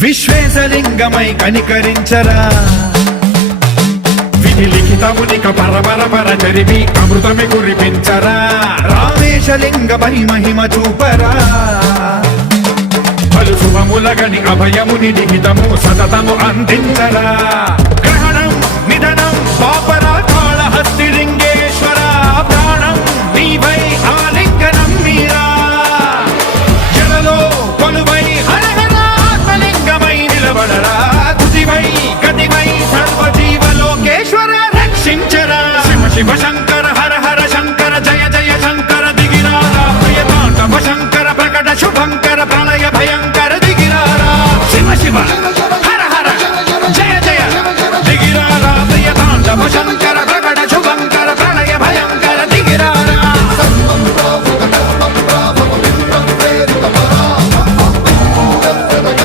విశ్వేశలింగమై కనికరించరా విధి లిఖితమునిక పరపర చరివి అమృతమి కురిపించరా రామేశలింగమై మహిమ చూపరా పలు శుభములగని అభయముని లిఖితము సతతము అందించరా